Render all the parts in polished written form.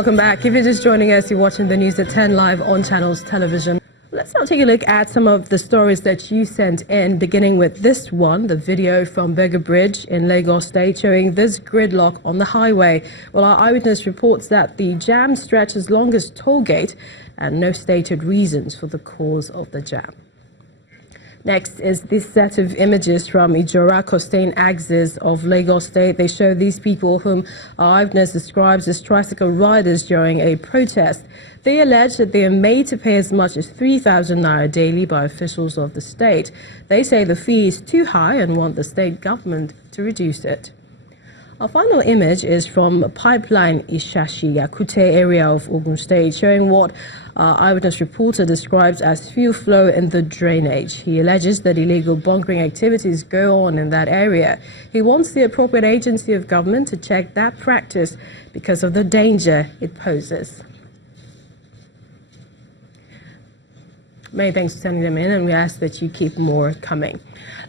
Welcome back. If you're just joining us, you're watching the news at 10 live on Channels Television. Let's now take a look at some of the stories that you sent in, beginning with this one, the video from Berger Bridge in Lagos State showing this gridlock on the highway. Well, our Eyewitness reports that the jam stretches longest toll gate and no stated reasons for the cause of the jam. Next is this set of images from Ijora Costain Axis of Lagos State. They show these people whom our Eyewitness describes as tricycle riders during a protest. They allege that they are made to pay as much as 3,000 naira daily by officials of the state. They say the fee is too high and want the state government to reduce it. Our final image is from Pipeline Ishashi, Yakute area of Ogun State, showing what our Eyewitness reporter describes as fuel flow in the drainage. He alleges that illegal bunkering activities go on in that area. He wants the appropriate agency of government to check that practice because of the danger it poses. Many thanks for sending them in, and we ask that you keep more coming.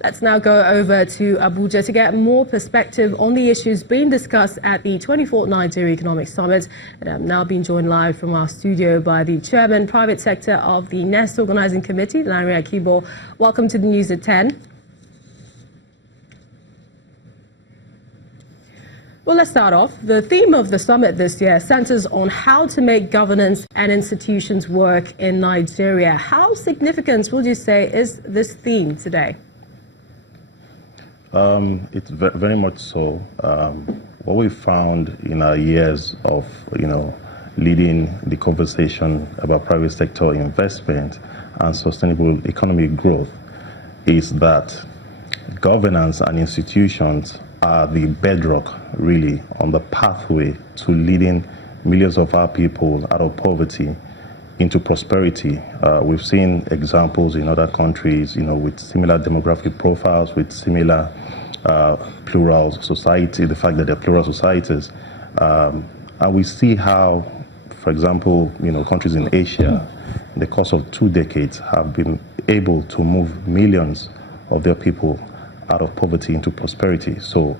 Let's now go over to Abuja to get more perspective on the issues being discussed at the 24th Nigeria Economic Summit. And I'm now being joined live from our studio by the Chairman, Private Sector of the NHIS Organizing Committee, Lanre Akibo. Welcome to the news at 10. Well, let's start off. The theme of the summit this year centers on how to make governance and institutions work in Nigeria. How significant would you say is this theme today? It's very much so. What we found in our years of, leading the conversation about private sector investment and sustainable economic growth is that governance and institutions are the bedrock, really, on the pathway to leading millions of our people out of poverty into prosperity. We've seen examples in other countries, with similar demographic profiles, with similar plural society, the fact that they're plural societies. And we see how, for example, countries in Asia, in the course of 2 decades, have been able to move millions of their people out of poverty into prosperity. So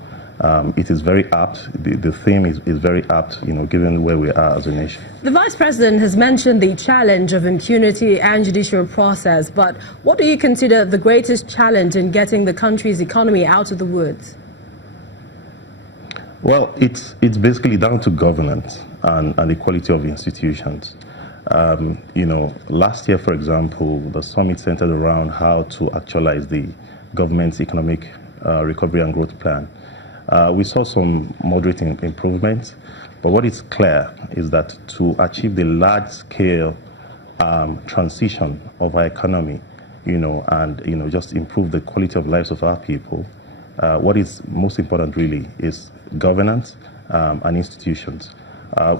it is very apt, the theme is very apt, given where we are as a nation. The Vice President has mentioned the challenge of impunity and judicial process, but what do you consider the greatest challenge in getting the country's economy out of the woods? Well, it's basically down to governance and the quality of institutions. Last year, for example, the summit centered around how to actualize the government's economic recovery and growth plan. We saw some moderate improvements, but what is clear is that to achieve the large-scale transition of our economy, and just improve the quality of lives of our people, what is most important really is governance and institutions,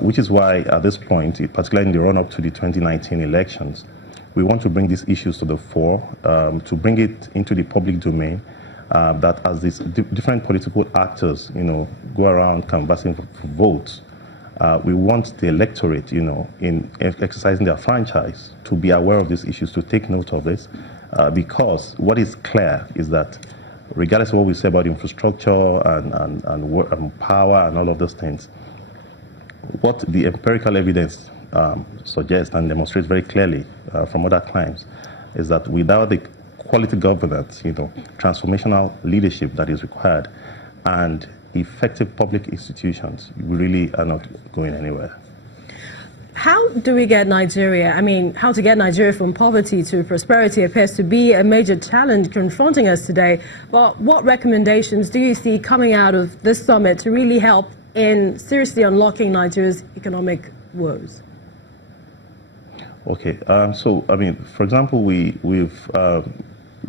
which is why at this point, particularly in the run-up to the 2019 elections, we want to bring these issues to the fore, to bring it into the public domain, that as these different political actors, go around canvassing for votes, we want the electorate, in exercising their franchise, to be aware of these issues, to take note of this, because what is clear is that regardless of what we say about infrastructure and power and all of those things, what the empirical evidence suggests and demonstrates very clearly from other climes is that without the quality governance, transformational leadership that is required, and effective public institutions, we really are not going anywhere. How do we get Nigeria, how to get Nigeria from poverty to prosperity appears to be a major challenge confronting us today. But what recommendations do you see coming out of this summit to really help in seriously unlocking Nigeria's economic woes? Okay, for example, we've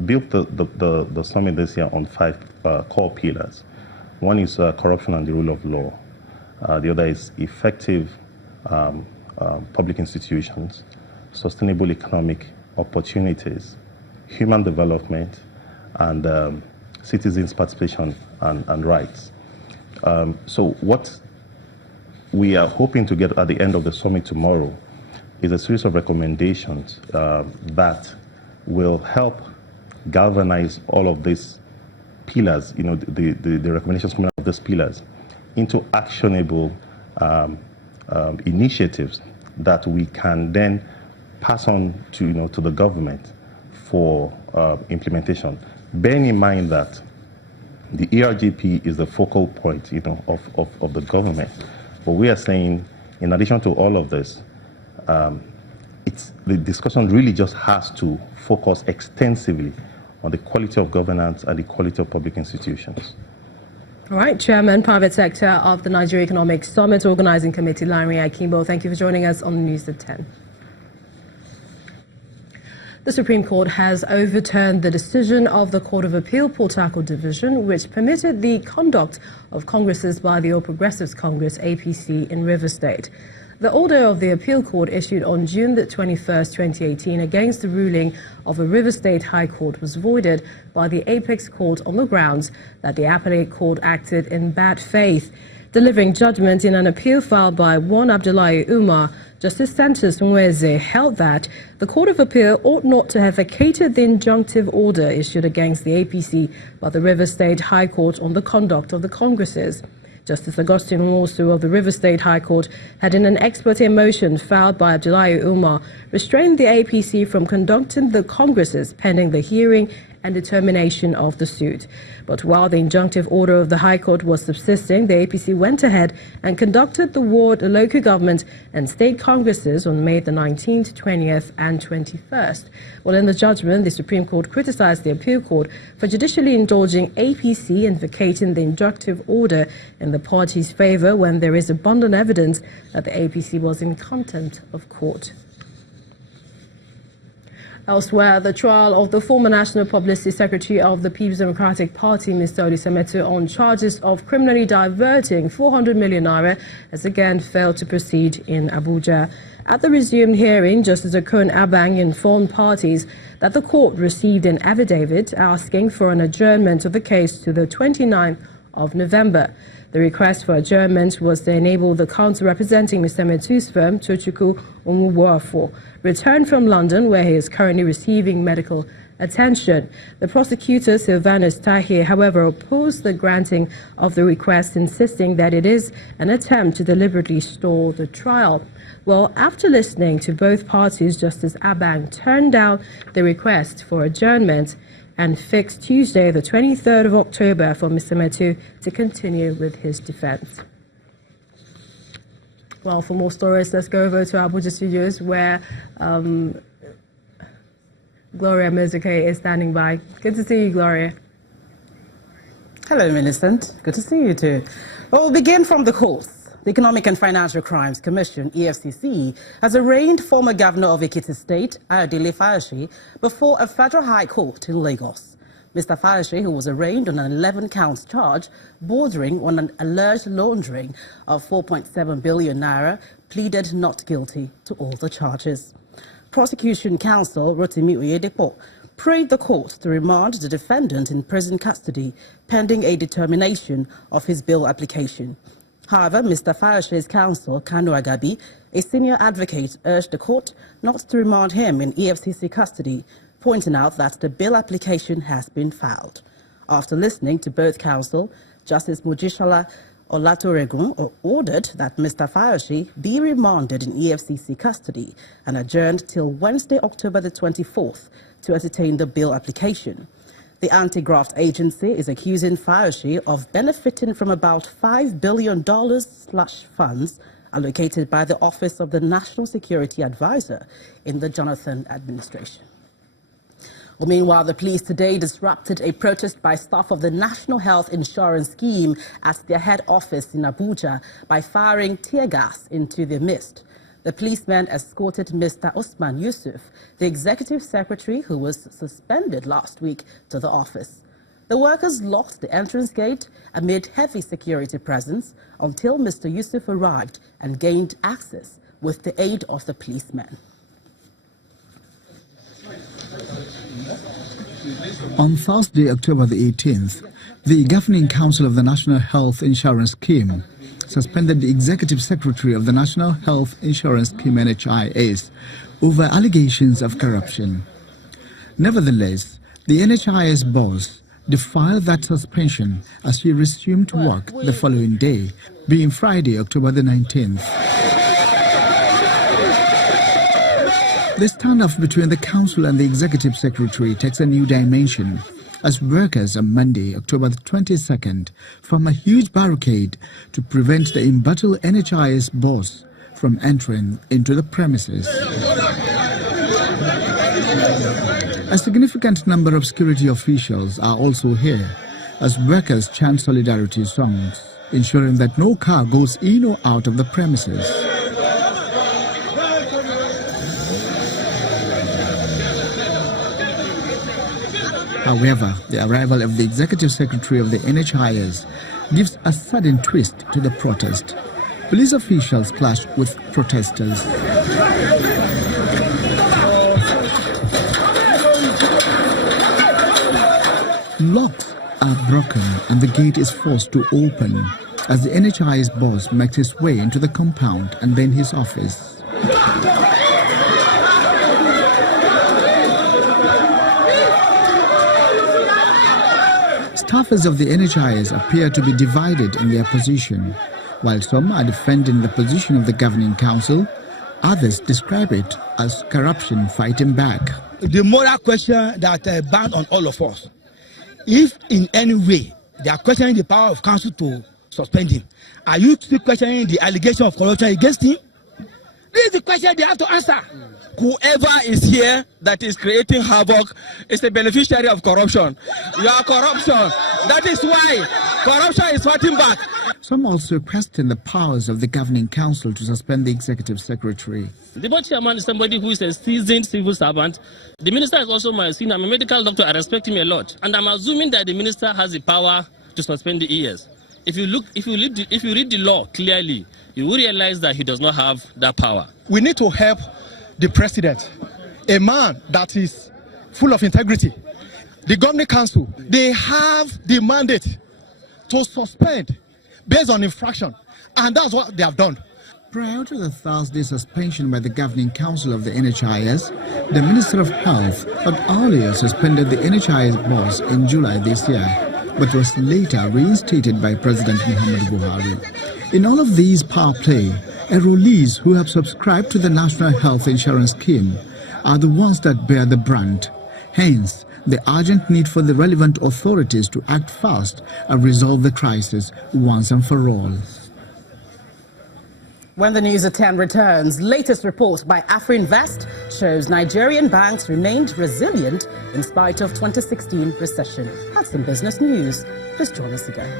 built the summit this year on 5 core pillars. One is corruption and the rule of law. The other is effective public institutions, sustainable economic opportunities, human development, and citizens' participation and rights. So what we are hoping to get at the end of the summit tomorrow is a series of recommendations that will help galvanize all of these pillars, the recommendations coming out of these pillars, into actionable initiatives that we can then pass on to to the government for implementation. Bearing in mind that the ERGP is the focal point of the government, but we are saying, in addition to all of this, the discussion really just has to focus extensively on the quality of governance and the quality of public institutions. All right, Chairman, Private Sector of the Nigeria Economic Summit Organizing Committee, Larry Akimbo, thank you for joining us on the News at 10. The Supreme Court has overturned the decision of the Court of Appeal Pt.2 Division, which permitted the conduct of congresses by the All Progressives Congress, APC, in Rivers State. The order of the Appeal Court issued on June 21, 2018, against the ruling of a Rivers State High Court was voided by the Apex Court on the grounds that the Appellate Court acted in bad faith. Delivering judgment in an appeal filed by one Abdullahi Umar, Justice Santos Nweze held that the Court of Appeal ought not to have vacated the injunctive order issued against the APC by the Rivers State High Court on the conduct of the congresses. Justice Augustine Nwosu of the Rivers State High Court had, in an ex parte motion filed by Abdullahi Umar, restrained the APC from conducting the congresses pending the hearing and determination of the suit. But while the injunctive order of the High Court was subsisting, the APC went ahead and conducted the ward, local government and state congresses on May the 19th, 20th and 21st. Well, in the judgment, the Supreme Court criticized the Appeal Court for judicially indulging APC and vacating the injunctive order in the party's favor when there is abundant evidence that the APC was in contempt of court. Elsewhere, the trial of the former National Publicity Secretary of the People's Democratic Party, Mr. Olisah Metuh, on charges of criminally diverting 400 million naira has again failed to proceed in Abuja. At the resumed hearing, Justice Okon Abang informed parties that the court received an affidavit asking for an adjournment of the case to the 29th of November. The request for adjournment was to enable the counsel representing Mr. Metuh's firm, Tochukwu Onwubuafo, return from London, where he is currently receiving medical attention. The prosecutor, Sylvanus Tahir, however, opposed the granting of the request, insisting that it is an attempt to deliberately stall the trial. Well, after listening to both parties, Justice Abang turned down the request for adjournment and fixed Tuesday, the 23rd of October, for Mr. Metuh to continue with his defense. Well, for more stories, let's go over to Abuja Studios, where Gloria Mezuke is standing by. Good to see you, Gloria. Hello, Millicent. Good to see you too. Well, we'll begin from the courts. The Economic and Financial Crimes Commission, EFCC, has arraigned former Governor of Ekiti State, Ayodele Fayose, before a federal high court in Lagos. Mr. Fayose, who was arraigned on an 11-count charge bordering on an alleged laundering of 4.7 billion naira, pleaded not guilty to all the charges. Prosecution counsel Rotimi Oyedepo prayed the court to remand the defendant in prison custody pending a determination of his bail application. However, Mr. Fayose's counsel, Kanu Agabi, a senior advocate, urged the court not to remand him in EFCC custody, pointing out that the bail application has been filed. After listening to both counsel, Justice Mojisola Olatoregun ordered that Mr. Fayose be remanded in EFCC custody and adjourned till Wednesday, October the 24th, to entertain the bail application. The anti-graft agency is accusing Fayose of benefiting from about $5 billion funds allocated by the Office of the National Security Advisor in the Jonathan administration. Well, meanwhile, the police today disrupted a protest by staff of the National Health Insurance Scheme at their head office in Abuja by firing tear gas into their midst. The policemen escorted Mr. Usman Yusuf, the executive secretary who was suspended last week, to the office. The workers locked the entrance gate amid heavy security presence until Mr. Yusuf arrived and gained access with the aid of the policemen. On Thursday, October the 18th, the Governing Council of the National Health Insurance Scheme suspended the Executive Secretary of the National Health Insurance Scheme, NHIS, over allegations of corruption. Nevertheless, the NHIS boss defied that suspension as he resumed work the following day, being Friday, October the 19th. The standoff between the council and the executive secretary takes a new dimension as workers on Monday, October the 22nd, form a huge barricade to prevent the embattled NHIS boss from entering into the premises. A significant number of security officials are also here as workers chant solidarity songs, ensuring that no car goes in or out of the premises. However, the arrival of the executive secretary of the NHIS gives a sudden twist to the protest. Police officials clashed with protesters. Locks are broken and the gate is forced to open as the NHIS boss makes his way into the compound and then his office. Staffers of the NHIS appear to be divided in their position. While some are defending the position of the governing council, others describe it as corruption fighting back. The moral question that bound on all of us, if in any way they are questioning the power of council to suspend him, are you still questioning the allegation of corruption against him? This is the question they have to answer. Whoever is here that is creating havoc is a beneficiary of corruption. You are corruption. That is why corruption is fighting back. Some also question the powers of the governing council to suspend the executive secretary. The board chairman is somebody who is a seasoned civil servant. The minister is also my senior. I'm a medical doctor. I respect him a lot. And I'm assuming that the minister has the power to suspend the ES. If you read the law clearly, you will realize that he does not have that power. We need to help the president, a man that is full of integrity. The governing council, they have the mandate to suspend based on infraction, and that's what they have done. Prior to the Thursday suspension by the governing council of the NHIS, the Minister of Health had earlier suspended the NHIS boss in July this year, but was later reinstated by President Muhammadu Buhari. In all of these power play, enrollees who have subscribed to the National Health Insurance Scheme are the ones that bear the brunt. Hence, the urgent need for the relevant authorities to act fast and resolve the crisis once and for all. When the news at 10 returns, latest report by AfroInvest shows Nigerian banks remained resilient in spite of 2016 recession. That's some business news. Please join us again.